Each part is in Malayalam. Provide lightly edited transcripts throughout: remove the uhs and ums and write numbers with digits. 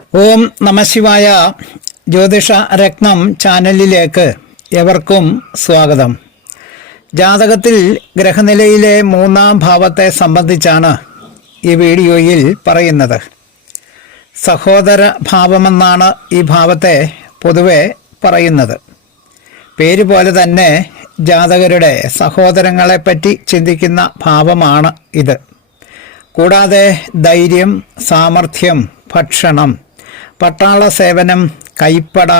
ഓം നമഃശിവായ. ജ്യോതിഷ രത്നം ചാനലിലേക്ക് എവർക്കും സ്വാഗതം. ജാതകത്തിൽ ഗ്രഹനിലയിലെ മൂന്നാം ഭാവത്തെ സംബന്ധിച്ചാണ് ഈ വീഡിയോയിൽ പറയുന്നത്. സഹോദര ഭാവമെന്നാണ് ഈ ഭാവത്തെ പൊതുവെ പറയുന്നത്. പേര് പോലെ തന്നെ ജാതകരുടെ സഹോദരങ്ങളെപ്പറ്റി ചിന്തിക്കുന്ന ഭാവമാണ് ഇത്. കൂടാതെ ധൈര്യം, സാമർഥ്യം, ഭക്ഷണം, പട്ടാള സേവനം, കൈപ്പട,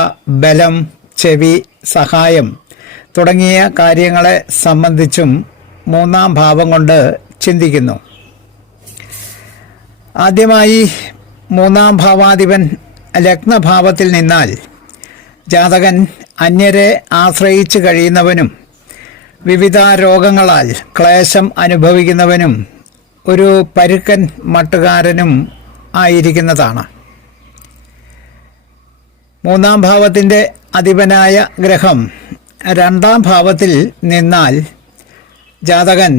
ബലം, ചെവി, സഹായം തുടങ്ങിയ കാര്യങ്ങളെ സംബന്ധിച്ചും മൂന്നാം ഭാവം കൊണ്ട് ചിന്തിക്കുന്നു. ആദ്യമായി മൂന്നാം ഭാവാധിപൻ ലഗ്നഭാവത്തിൽ നിന്നാൽ ജാതകൻ അന്യരെ ആശ്രയിച്ച് കഴിയുന്നവനും വിവിധ രോഗങ്ങളാൽ ക്ലേശം അനുഭവിക്കുന്നവനും ഒരു പരുക്കൻ മട്ടുകാരനും ആയിരിക്കുന്നതാണ്. മൂന്നാം ഭാവത്തിൻ്റെ അധിപനായ ഗ്രഹം രണ്ടാം ഭാവത്തിൽ നിന്നാൽ ജാതകൻ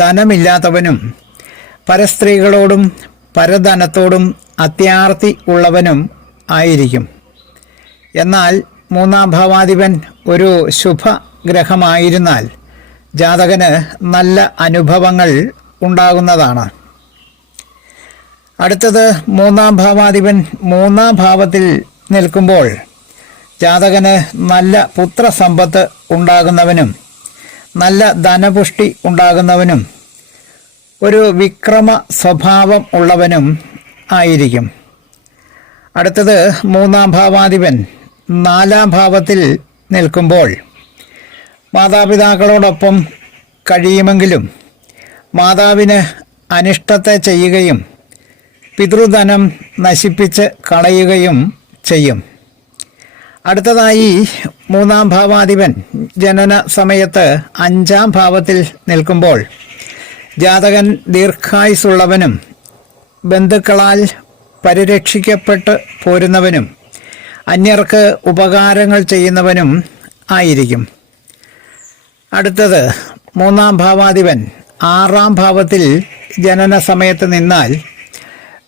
ധനമില്ലാത്തവനും പരസ്ത്രീകളോടും പരധനത്തോടും അത്യാർത്തി ഉള്ളവനും ആയിരിക്കും. എന്നാൽ മൂന്നാം ഭാവാധിപൻ ഒരു ശുഭഗ്രഹമായിരുന്നാൽ ജാതകന് നല്ല അനുഭവങ്ങൾ ഉണ്ടാകുന്നതാണ്. അടുത്തത് മൂന്നാം ഭാവാധിപൻ മൂന്നാം ഭാവത്തിൽ നിൽക്കുമ്പോൾ ജാതകന് നല്ല പുത്രസമ്പത്ത് ഉണ്ടാകുന്നവനും നല്ല ധനപുഷ്ടി ഉണ്ടാകുന്നവനും ഒരു വിക്രമ സ്വഭാവം ഉള്ളവനും ആയിരിക്കും. അടുത്തത് മൂന്നാം ഭാവാധിപൻ നാലാം ഭാവത്തിൽ നിൽക്കുമ്പോൾ മാതാപിതാക്കളോടൊപ്പം കഴിയുമെങ്കിലും മാതാവിന് അനിഷ്ടത്തെ ചെയ്യുകയും പിതൃധനം നശിപ്പിച്ച് കളയുകയും ചെയ്യും. അടുത്തതായി മൂന്നാം ഭാവാധിപൻ ജനന സമയത്ത് അഞ്ചാം ഭാവത്തിൽ നിൽക്കുമ്പോൾ ജാതകൻ ദീർഘായുസ്സുള്ളവനും ബന്ധുക്കളാൽ പരിരക്ഷിക്കപ്പെട്ട് പോരുന്നവനും അന്യർക്ക് ഉപകാരങ്ങൾ ചെയ്യുന്നവനും ആയിരിക്കും. അടുത്തത് മൂന്നാം ഭാവാധിപൻ ആറാം ഭാവത്തിൽ ജനന സമയത്ത് നിന്നാൽ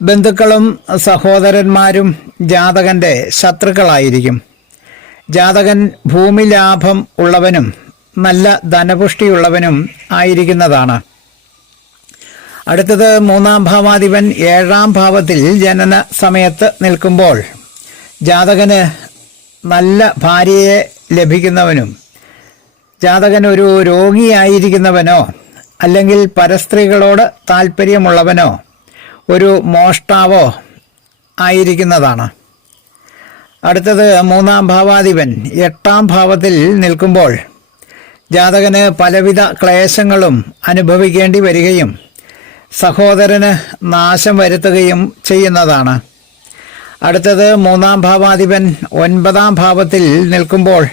ബന്ധുക്കളും സഹോദരന്മാരും ജാതകൻ്റെ ശത്രുക്കളായിരിക്കും. ജാതകൻ ഭൂമി ലാഭം ഉള്ളവനും നല്ല ധനപുഷ്ടിയുള്ളവനും ആയിരിക്കുന്നതാണ്. അടുത്തത് മൂന്നാം ഭാവാധിപൻ ഏഴാം ഭാവത്തിൽ ജനന സമയത്ത് നിൽക്കുമ്പോൾ ജാതകന് നല്ല ഭാര്യയെ ലഭിക്കുന്നവനും ജാതകൻ ഒരു രോഗിയായിരിക്കുന്നവനോ അല്ലെങ്കിൽ പരസ്ത്രീകളോട് താല്പര്യമുള്ളവനോ ഒരു മോഷ്ടാവോ ആയിരിക്കുന്നതാണ്. അടുത്തത് മൂന്നാം ഭാവാധിപൻ എട്ടാം ഭാവത്തിൽ നിൽക്കുമ്പോൾ ജാതകന് പലവിധ ക്ലേശങ്ങളും അനുഭവിക്കേണ്ടി വരികയും സഹോദരന് നാശം വരുത്തുകയും ചെയ്യുന്നതാണ്. അടുത്തത് മൂന്നാം ഭാവാധിപൻ ഒൻപതാം ഭാവത്തിൽ നിൽക്കുമ്പോൾ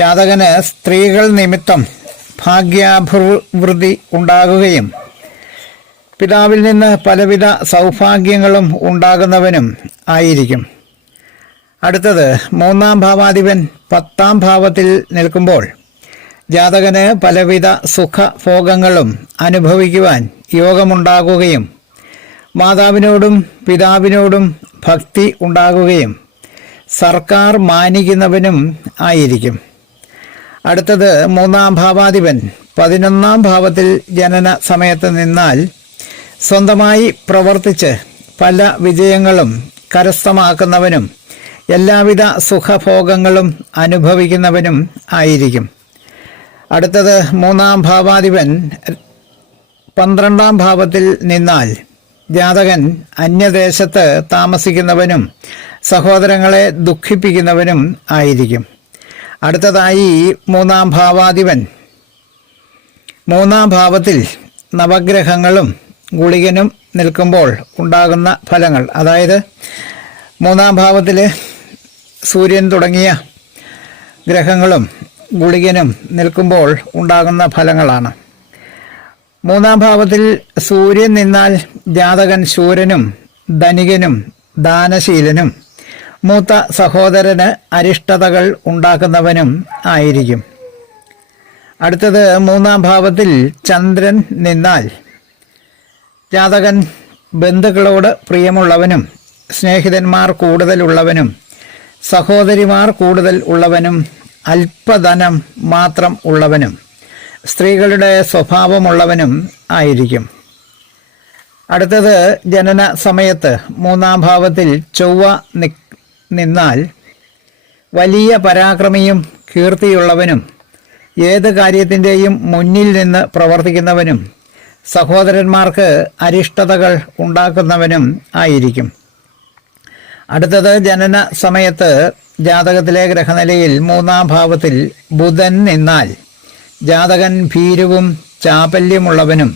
ജാതകന് സ്ത്രീകൾ നിമിത്തം ഭാഗ്യാഭിവൃദ്ധി ഉണ്ടാകുകയും പിതാവിൽ നിന്ന് പലവിധ സൗഭാഗ്യങ്ങളും ഉണ്ടാകുന്നവനും ആയിരിക്കും. അടുത്തത് മൂന്നാം ഭാവാധിപൻ പത്താം ഭാവത്തിൽ നിൽക്കുമ്പോൾ ജാതകന് പലവിധ സുഖഭോഗങ്ങളും അനുഭവിക്കുവാൻ യോഗമുണ്ടാകുകയും മാതാവിനോടും പിതാവിനോടും ഭക്തി ഉണ്ടാകുകയും സർക്കാർ മാനിക്കുന്നവനും ആയിരിക്കും. അടുത്തത് മൂന്നാം ഭാവാധിപൻ 11ാം ഭാവത്തിൽ ജനന സമയത്ത് നിന്നാൽ സ്വന്തമായി പ്രവർത്തിച്ച് പല വിജയങ്ങളും കരസ്ഥമാക്കുന്നവനും എല്ലാവിധ സുഖഭോഗങ്ങളും അനുഭവിക്കുന്നവനും ആയിരിക്കും. അടുത്തത് മൂന്നാം ഭാവാധിപൻ 12ാം ഭാവത്തിൽ നിന്നാൽ ജാതകൻ അന്യദേശത്ത് താമസിക്കുന്നവനും സഹോദരങ്ങളെ ദുഃഖിപ്പിക്കുന്നവനും ആയിരിക്കും. അടുത്തതായി മൂന്നാം ഭാവാധിപൻ മൂന്നാം ഭാവത്തിൽ നവഗ്രഹങ്ങളും ഗുളികനും നിൽക്കുമ്പോൾ ഉണ്ടാകുന്ന ഫലങ്ങൾ, അതായത് മൂന്നാം ഭാവത്തിൽ സൂര്യൻ തുടങ്ങിയ ഗ്രഹങ്ങളും ഗുളികനും നിൽക്കുമ്പോൾ ഉണ്ടാകുന്ന ഫലങ്ങളാണ്. മൂന്നാം ഭാവത്തിൽ സൂര്യൻ നിന്നാൽ ജാതകൻ ശൂരനും ധനികനും ദാനശീലനും മൂത്ത സഹോദരന് അരിഷ്ടതകൾ ഉണ്ടാക്കുന്നവനും ആയിരിക്കും. അടുത്തത് മൂന്നാം ഭാവത്തിൽ ചന്ദ്രൻ നിന്നാൽ ജാതകൻ ബന്ധുക്കളോട് പ്രിയമുള്ളവനും സ്നേഹിതന്മാർ കൂടുതലുള്ളവനും സഹോദരിമാർ കൂടുതൽ ഉള്ളവനും അല്പധനം മാത്രം ഉള്ളവനും സ്ത്രീകളുടെ സ്വഭാവമുള്ളവനും ആയിരിക്കും. അടുത്തത് ജനന സമയത്ത് 3-ാം ഭാവത്തിൽ ചൊവ്വ നിന്നാൽ വലിയ പരാക്രമിയും കീർത്തിയുള്ളവനും ഏത് കാര്യത്തിൻ്റെയും മുന്നിൽ നിന്ന് പ്രവർത്തിക്കുന്നവനും സഹോദരന്മാർക്ക് അരിഷ്ടതകൾ ഉണ്ടാക്കുന്നവനും ആയിരിക്കും. അടുത്തത് ജനന സമയത്ത് ജാതകത്തിലെ ഗ്രഹനിലയിൽ 3-ാം ഭാവത്തിൽ ബുധൻ നിന്നാൽ ജാതകൻ ഭീരുവും ചാപല്യമുള്ളവനും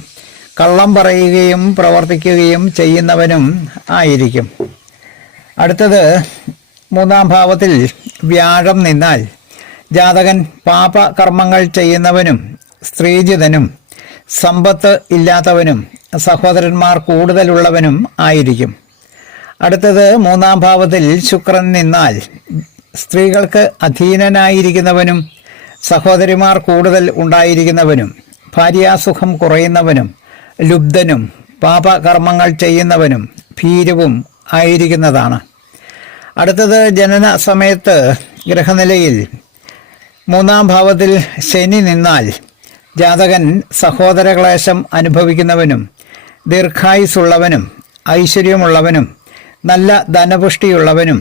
കള്ളം പറയുകയും പ്രവർത്തിക്കുകയും ചെയ്യുന്നവനും ആയിരിക്കും. അടുത്തത് 3-ാം ഭാവത്തിൽ വ്യാഴം നിന്നാൽ ജാതകൻ പാപകർമ്മങ്ങൾ ചെയ്യുന്നവനും സ്ത്രീജിതനും സമ്പത്ത് ഇല്ലാത്തവനും സഹോദരന്മാർ കൂടുതലുള്ളവനും ആയിരിക്കും. അടുത്തത് 3-ാം ഭാവത്തിൽ ശുക്രൻ നിന്നാൽ സ്ത്രീകൾക്ക് അധീനനായിരിക്കുന്നവനും സഹോദരിമാർ കൂടുതൽ ഉണ്ടായിരിക്കുന്നവനും ഭാര്യാസുഖം കുറയുന്നവനും ലുബ്ധനും പാപകർമ്മങ്ങൾ ചെയ്യുന്നവനും ഭീരുവും ആയിരിക്കുന്നതാണ്. അടുത്തത് ജനന സമയത്ത് ഗ്രഹനിലയിൽ 3-ാം ഭാവത്തിൽ ശനി നിന്നാൽ ജാതകൻ സഹോദരക്ലേശം അനുഭവിക്കുന്നവനും ദീർഘായുസുള്ളവനും ഐശ്വര്യമുള്ളവനും നല്ല ധനപുഷ്ടിയുള്ളവനും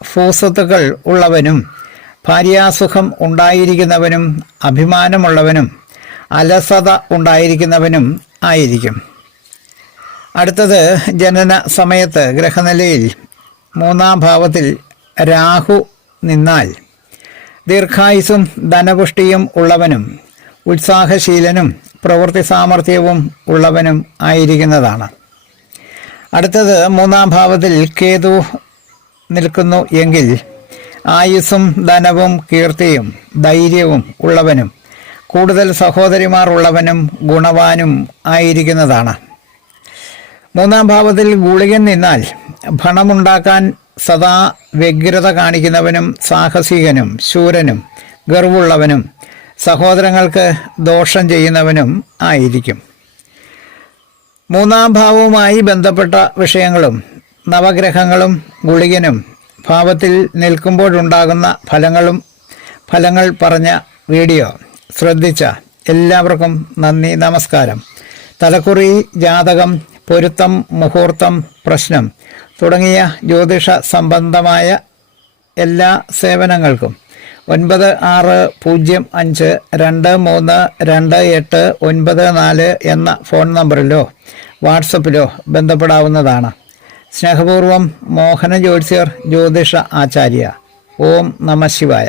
ഭൂസ്വത്തുക്കൾ ഉള്ളവനും ഭാര്യാസുഖം ഉണ്ടായിരിക്കുന്നവനും അഭിമാനമുള്ളവനും അലസത ഉണ്ടായിരിക്കുന്നവനും ആയിരിക്കും. അടുത്തത് ജനന സമയത്ത് ഗ്രഹനിലയിൽ 3-ാം ഭാവത്തിൽ രാഹു നിന്നാൽ ദീർഘായുസും ധനപുഷ്ടിയും ഉള്ളവനും ഉത്സാഹശീലനും പ്രവൃത്തി സാമർഥ്യവും ഉള്ളവനും ആയിരിക്കുന്നതാണ്. അടുത്തത് 3-ാം ഭാവത്തിൽ കേതു നിൽക്കുന്നു എങ്കിൽ ആയുസ്സും ധനവും കീർത്തിയും ധൈര്യവും ഉള്ളവനും കൂടുതൽ സഹോദരിമാർ ഉള്ളവനും ഗുണവാനും ആയിരിക്കുന്നതാണ്. 3-ാം ഭാവത്തിൽ ഗുളികൻ നിന്നാൽ ഭണമുണ്ടാക്കാൻ സദാ വ്യഗ്രത കാണിക്കുന്നവനും സാഹസികനും ശൂരനും ഗർവുള്ളവനും സഹോദരങ്ങൾക്ക് ദോഷം ചെയ്യുന്നവനും ആയിരിക്കും. 3-ാം ഭാവവുമായി ബന്ധപ്പെട്ട വിഷയങ്ങളും നവഗ്രഹങ്ങളും ഗുളികനും ഭാവത്തിൽ നിൽക്കുമ്പോഴുണ്ടാകുന്ന ഫലങ്ങൾ പറഞ്ഞ വീഡിയോ ശ്രദ്ധിച്ച എല്ലാവർക്കും നന്ദി, നമസ്കാരം. തലക്കുറി, ജാതകം, പൊരുത്തം, മുഹൂർത്തം, പ്രശ്നം തുടങ്ങിയ ജ്യോതിഷ സംബന്ധമായ എല്ലാ സേവനങ്ങൾക്കും 9605232894 എന്ന ഫോൺ നമ്പറിലോ വാട്സപ്പിലോ ബന്ധപ്പെടാവുന്നതാണ്. സ്നേഹപൂർവം മോഹന ജ്യോത്സ്യർ ജ്യോതിഷ ആചാര്യ. ഓം നമഃ ശിവായ.